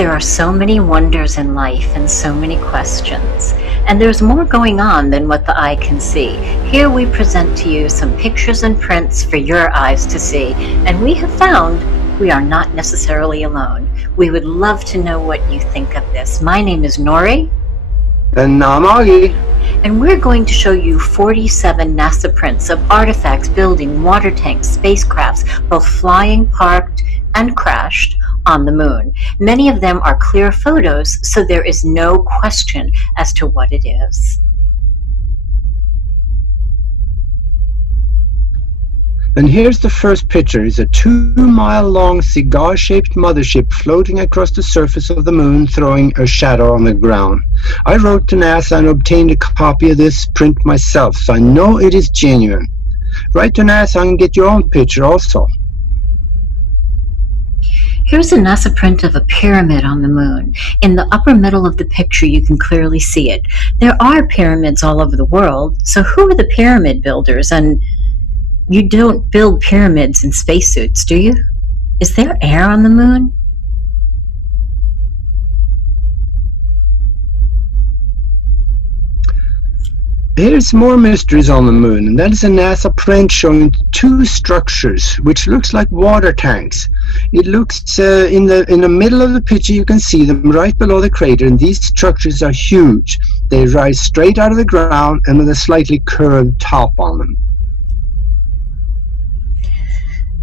There are so many wonders in life and so many questions. And there's more going on than what the eye can see. Here we present to you some pictures and prints for your eyes to see. And we have found we are not necessarily alone. We would love to know what you think of this. My name is Nori. And I'm Aage. And we're going to show you 47 NASA prints of artifacts, building, water tanks, spacecrafts, both flying, parked, and crashed on the moon. Many of them are clear photos, so there is no question as to what it is. And here's the first picture. It's a 2-mile-long cigar-shaped mothership floating across the surface of the moon, throwing a shadow on the ground. I wrote to NASA and obtained a copy of this print myself, so I know it is genuine. Write to NASA and get your own picture also. Here's a NASA print of a pyramid on the moon. In the upper middle of the picture, you can clearly see it. There are pyramids all over the world, so who are the pyramid builders? And you don't build pyramids in spacesuits, do you? Is there air on the moon? Here's more mysteries on the moon, and that is a NASA print showing 2 structures which looks like water tanks. It looks in the middle of the picture. You can see them right below the crater, and these structures are huge. They rise straight out of the ground and with a slightly curved top on them.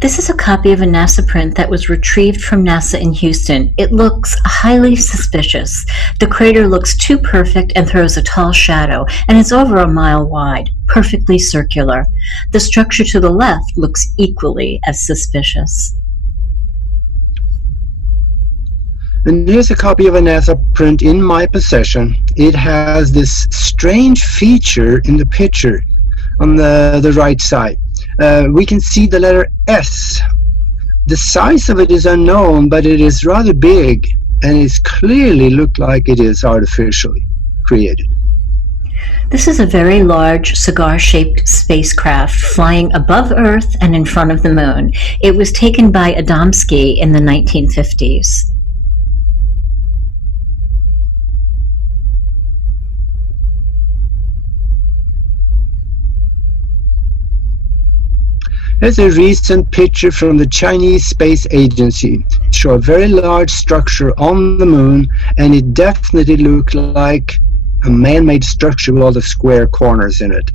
This is a copy of a NASA print that was retrieved from NASA in Houston. It looks highly suspicious. The crater looks too perfect and throws a tall shadow, and it's over a mile wide, perfectly circular. The structure to the left looks equally as suspicious. And here's a copy of a NASA print in my possession. It has this strange feature in the picture on the right side. We can see the letter S. The size of it is unknown, but it is rather big, and it clearly looks like it is artificially created. This is a very large cigar-shaped spacecraft flying above Earth and in front of the moon. It was taken by Adamski in the 1950s. Here's a recent picture from the Chinese Space Agency. It shows a very large structure on the moon, and it definitely looked like a man-made structure with all the square corners in it.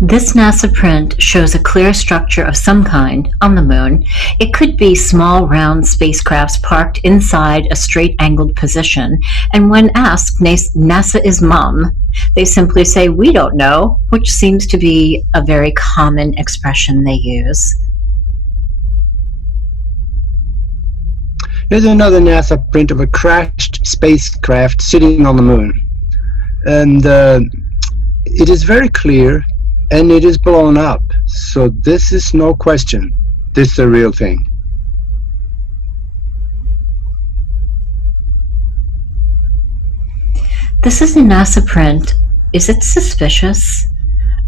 This NASA print shows a clear structure of some kind on the moon. It could be small round spacecrafts parked inside a straight-angled position, and when asked, NASA is mum, they simply say, "We don't know," which seems to be a very common expression they use. Here's another NASA print of a crashed spacecraft sitting on the moon. And it is very clear, and it is blown up. So this is no question. This is the real thing. This is a NASA print. Is it suspicious?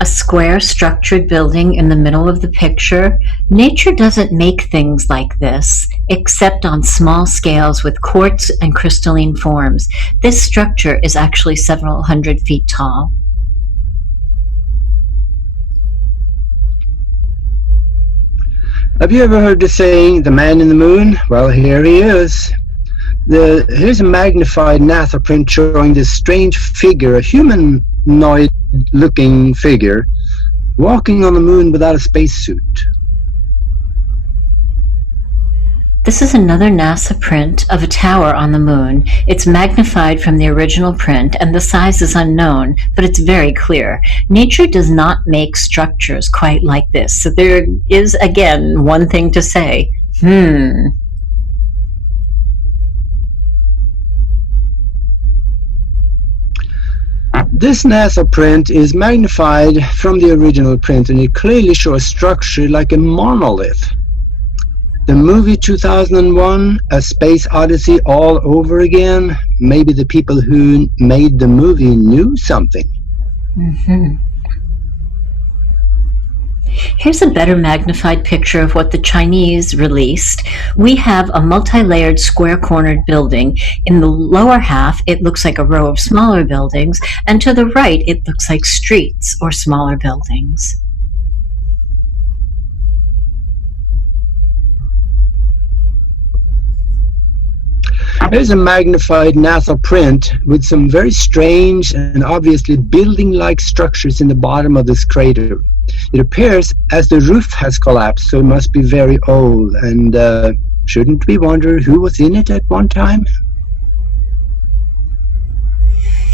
A square structured building in the middle of the picture? Nature doesn't make things like this, except on small scales with quartz and crystalline forms. This structure is actually several hundred feet tall. Have you ever heard the saying, the man in the moon? Well, here he is. Here's a magnified NASA print showing this strange figure, a humanoid-looking figure, walking on the moon without a spacesuit. This is another NASA print of a tower on the moon. It's magnified from the original print, and the size is unknown, but it's very clear. Nature does not make structures quite like this, so there is, again, one thing to say. This NASA print is magnified from the original print, and it clearly shows a structure like a monolith. The movie 2001, A Space Odyssey all over again. Maybe the people who made the movie knew something. Here's a better magnified picture of what the Chinese released. We have a multi-layered square-cornered building. In the lower half, it looks like a row of smaller buildings, and to the right, it looks like streets or smaller buildings. Here's a magnified NASA print with some very strange and obviously building-like structures in the bottom of this crater. It appears as the roof has collapsed, so it must be very old. And shouldn't we wonder who was in it at one time?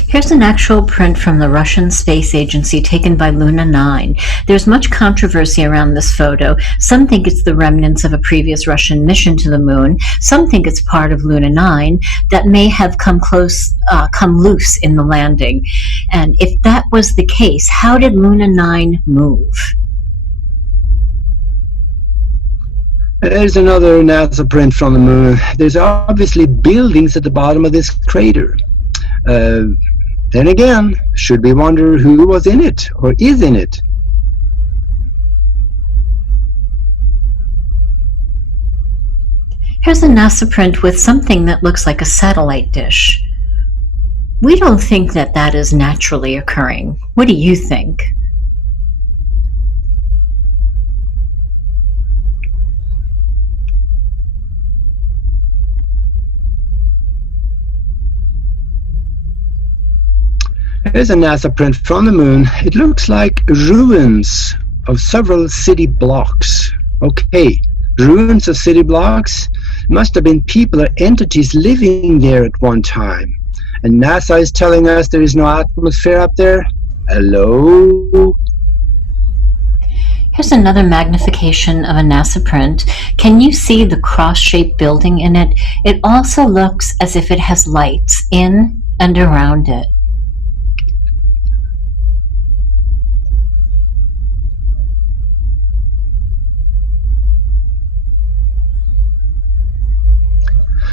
Here's an actual print from the Russian space agency taken by Luna 9. There's much controversy around this photo. Some think it's the remnants of a previous Russian mission to the moon. Some think it's part of Luna 9 that may have come loose in the landing. And if that was the case, how did Luna 9 move? There's another NASA print from the moon. There's obviously buildings at the bottom of this crater. Then again, should we wonder who was in it or is in it? Here's a NASA print with something that looks like a satellite dish. We don't think that that is naturally occurring. What do you think? Here's a NASA print from the moon. It looks like ruins of several city blocks. Okay, ruins of city blocks. Must have been people or entities living there at one time. And NASA is telling us there is no atmosphere up there? Hello? Here's another magnification of a NASA print. Can you see the cross-shaped building in it? It also looks as if it has lights in and around it.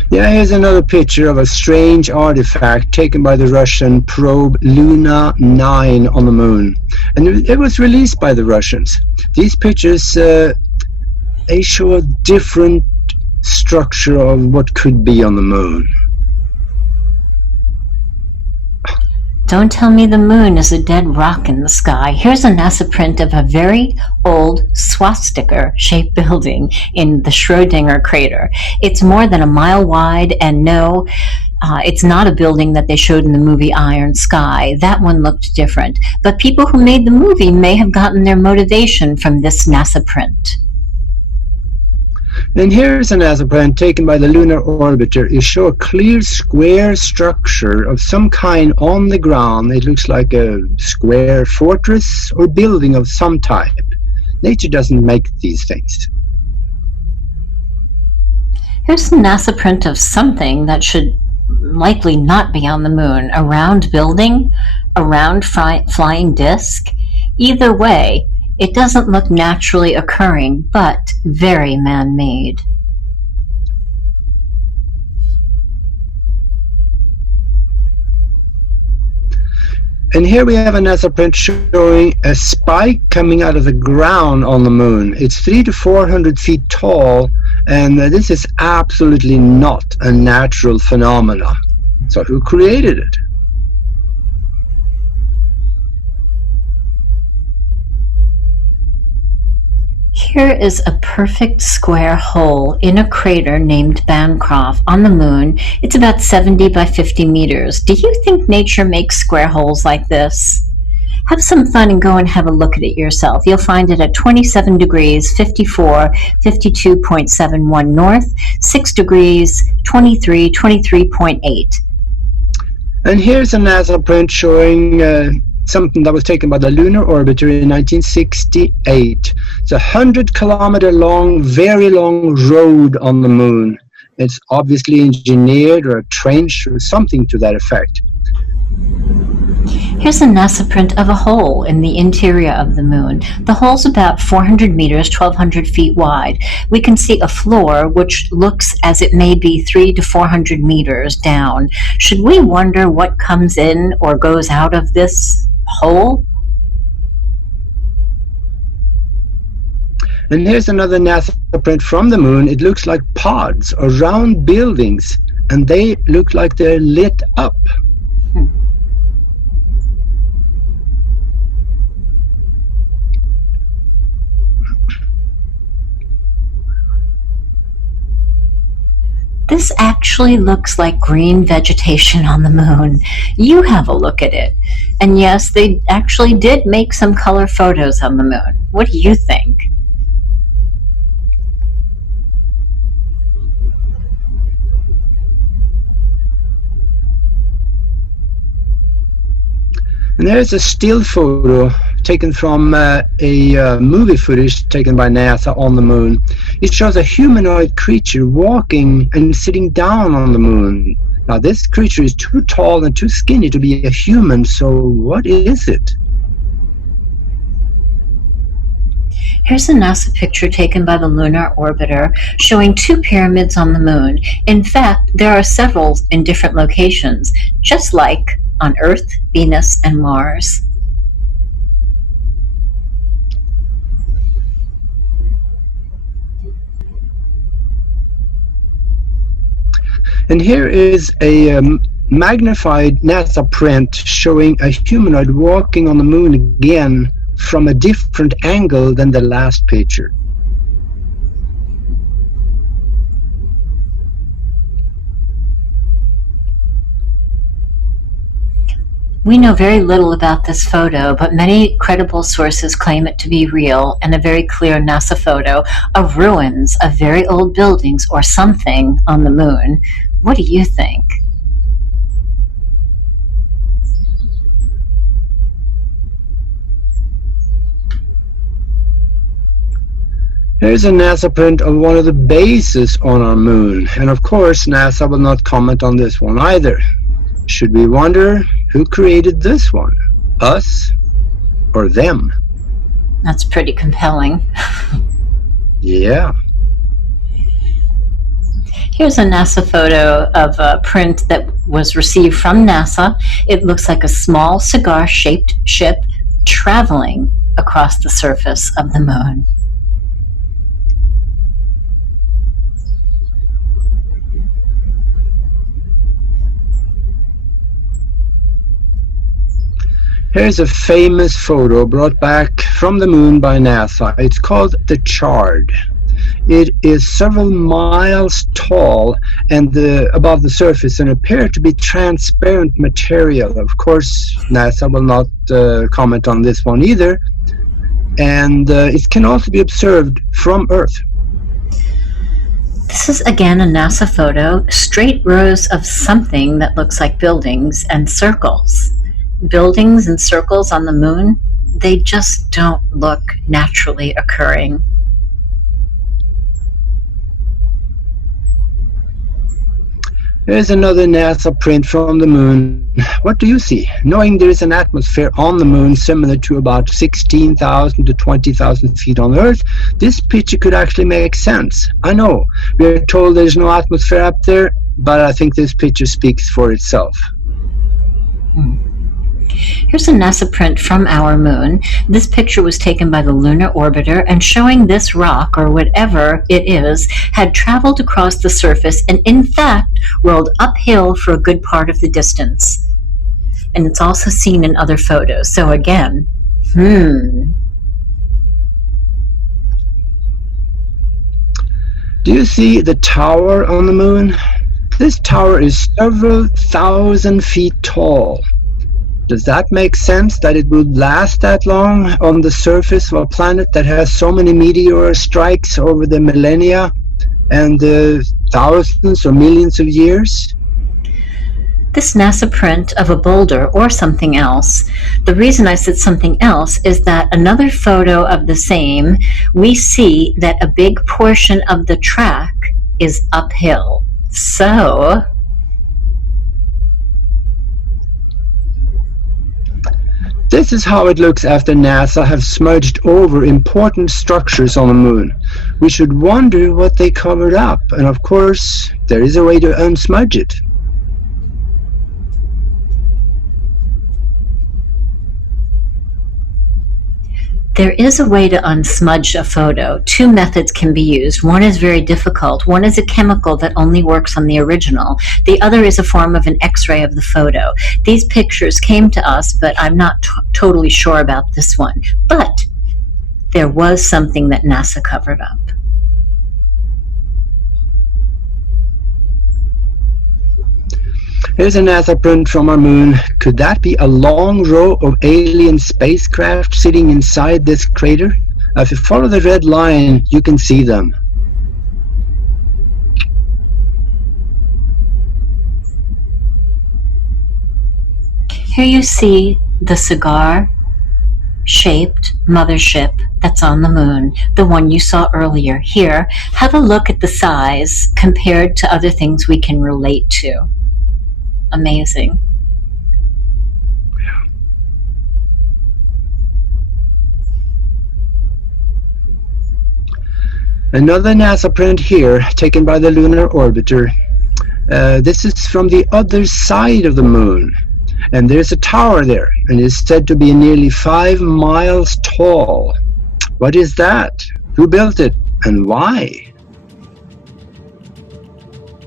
Yeah, here's another picture of a strange artifact taken by the Russian probe Luna 9 on the moon. And it was released by the Russians. These pictures, they show a different structure of what could be on the moon. Don't tell me the moon is a dead rock in the sky. Here's a NASA print of a very old swastika-shaped building in the Schrödinger crater. It's more than a mile wide, and no, it's not a building that they showed in the movie Iron Sky. That one looked different. But people who made the movie may have gotten their motivation from this NASA print. And here's a NASA print taken by the lunar orbiter. It shows a clear square structure of some kind on the ground. It looks like a square fortress or building of some type. Nature doesn't make these things. Here's a NASA print of something that should likely not be on the moon. A round building, a round flying disc. Either way, it doesn't look naturally occurring, but very man-made. And here we have a NASA print showing a spike coming out of the ground on the moon. It's 300 to 400 feet tall, and this is absolutely not a natural phenomenon. So who created it? Here is a perfect square hole in a crater named Bancroft on the moon. It's about 70 by 50 meters. Do you think nature makes square holes like this? Have some fun and go and have a look at it yourself. You'll find it at 27 degrees, 54, 52.71 north, 6 degrees, 23, 23.8. And here's a NASA print showing something that was taken by the lunar orbiter in 1968. It's a 100-kilometer long, very long road on the moon. It's obviously engineered or a trench or something to that effect. Here's a NASA print of a hole in the interior of the moon. The hole's about 400 meters, 1,200 feet wide. We can see a floor which looks as it may be 300 to 400 meters down. Should we wonder what comes in or goes out of this hole? And here's another NASA print from the moon. It looks like pods or round buildings, and they look like they're lit up. This actually looks like green vegetation on the moon. You have a look at it. And yes, they actually did make some color photos on the moon. What do you think? And there's a still photo taken from a movie footage taken by NASA on the moon. It shows a humanoid creature walking and sitting down on the moon. Now this creature is too tall and too skinny to be a human, so what is it? Here's a NASA picture taken by the Lunar orbiter showing 2 pyramids on the moon. In fact, there are several in different locations, just like on Earth, Venus, and Mars. And here is a magnified NASA print showing a humanoid walking on the moon again from a different angle than the last picture. We know very little about this photo, but many credible sources claim it to be real and a very clear NASA photo of ruins of very old buildings or something on the moon. What do you think? Here's a NASA print of one of the bases on our moon, and of course NASA will not comment on this one either. Should we wonder who created this one? Us or them? That's pretty compelling. Yeah. Here's a NASA photo of a print that was received from NASA. It looks like a small cigar-shaped ship traveling across the surface of the moon. Here's a famous photo brought back from the moon by NASA. It's called the Chard. It is several miles tall and above the surface and appear to be transparent material. Of course, NASA will not comment on this one either. And it can also be observed from Earth. This is again a NASA photo, straight rows of something that looks like buildings and circles. Buildings and circles on the moon, they just don't look naturally occurring. Here's another NASA print from the moon. What do you see? Knowing there is an atmosphere on the moon similar to about 16,000 to 20,000 feet on Earth, this picture could actually make sense. I know, we are told there's no atmosphere up there, but I think this picture speaks for itself. Here's a NASA print from our moon. This picture was taken by the Lunar orbiter and showing this rock, or whatever it is, had traveled across the surface and in fact rolled uphill for a good part of the distance. And it's also seen in other photos. So again, Do you see the tower on the moon? This tower is several thousand feet tall. Does that make sense that it would last that long on the surface of a planet that has so many meteor strikes over the millennia and thousands or millions of years? This NASA print of a boulder or something else, the reason I said something else is that another photo of the same, we see that a big portion of the track is uphill. So this is how it looks after NASA have smudged over important structures on the moon. We should wonder what they covered up, and of course, there is a way to unsmudge it. There is a way to unsmudge a photo. Two methods can be used. One is very difficult. One is a chemical that only works on the original. The other is a form of an X-ray of the photo. These pictures came to us, but I'm not totally sure about this one. But there was something that NASA covered up. Here's a NASA print from our moon. Could that be a long row of alien spacecraft sitting inside this crater? If you follow the red line, you can see them. Here you see the cigar-shaped mothership that's on the moon, the one you saw earlier. Here, have a look at the size compared to other things we can relate to. Amazing. Another NASA print here, taken by the Lunar orbiter. This is from the other side of the moon. And there's a tower there, and it's said to be nearly 5 miles tall. What is that? Who built it, and why?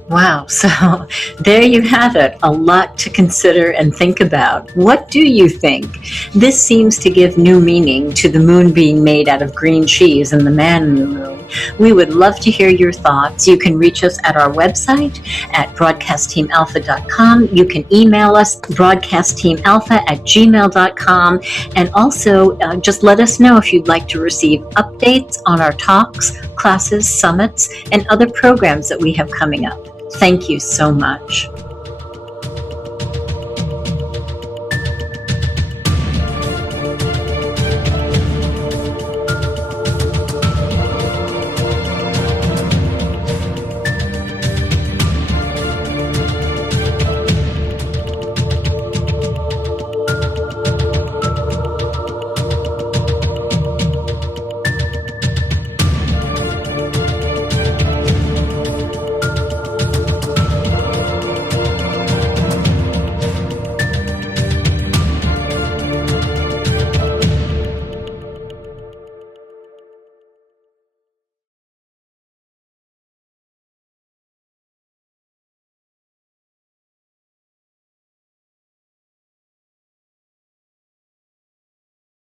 Wow, so there you have it. A lot to consider and think about. What do you think? This seems to give new meaning to the moon being made out of green cheese and the man in the moon. We would love to hear your thoughts. You can reach us at our website at broadcastteamalpha.com. You can email us broadcastteamalpha@gmail.com. And also just let us know if you'd like to receive updates on our talks, classes, summits, and other programs that we have coming up. Thank you so much.